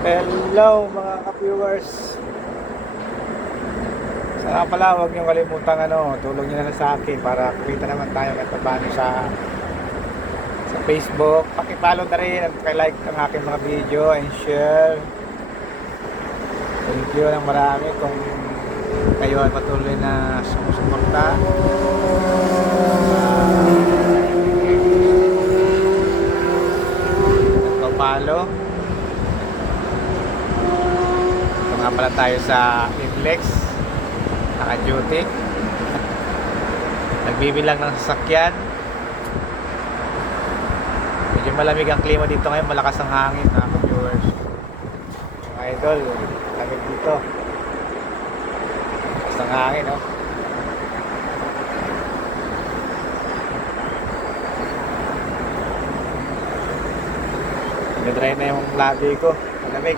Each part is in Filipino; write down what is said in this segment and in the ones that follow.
Hello mga ka-viewers. Sana pala huwag niyong kalimutang tulong niyo na sa akin para kumita naman tayo kahit paano sa Facebook. Paki-follow na rin at like ang aking mga video and share. Thank you ng marami kung kayo ay patuloy na sumusuporta. Nagpapalo. Ito nga pala tayo sa Inlex. Naka-duty. Nagbibilang ng sasakyan. Medyo malamig ang klima dito ngayon. Malakas ang hangin, mga viewers. Mga idol, lamig dito. Malakas ang hangin, no? Nag-dry na yung labi ko. Malamig.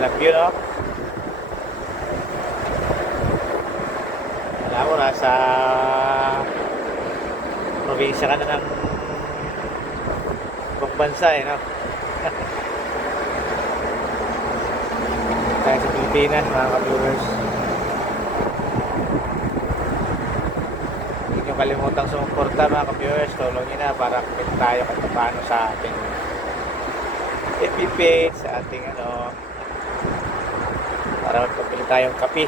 Lang yun, no? Alam mo, nasa probinsya ka na ng ibang bansa, no? Tayo sa Pilipinas, mga ka-viewers. Hindi nyo kalimutang sumuporta, mga ka-viewers. Tulong nyo na para kumita tayo kahit paano sa ating FB page, sa ating para magpabili tayong kape.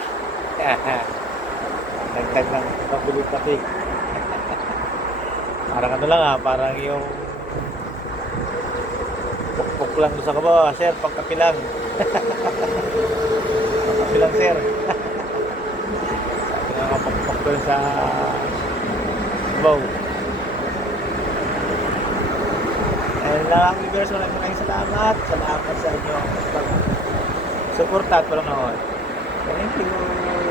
Dagdag ng pabili kape. Parang parang yung pukpuk lang doon sa kaba, sir, pangkape lang. Pangkape lang, sir. Sabi nga pukpuk doon sa bow. And lang, viewers, maraming salamat. Salamat sa inyo. Suporta at walang naon. Thank you.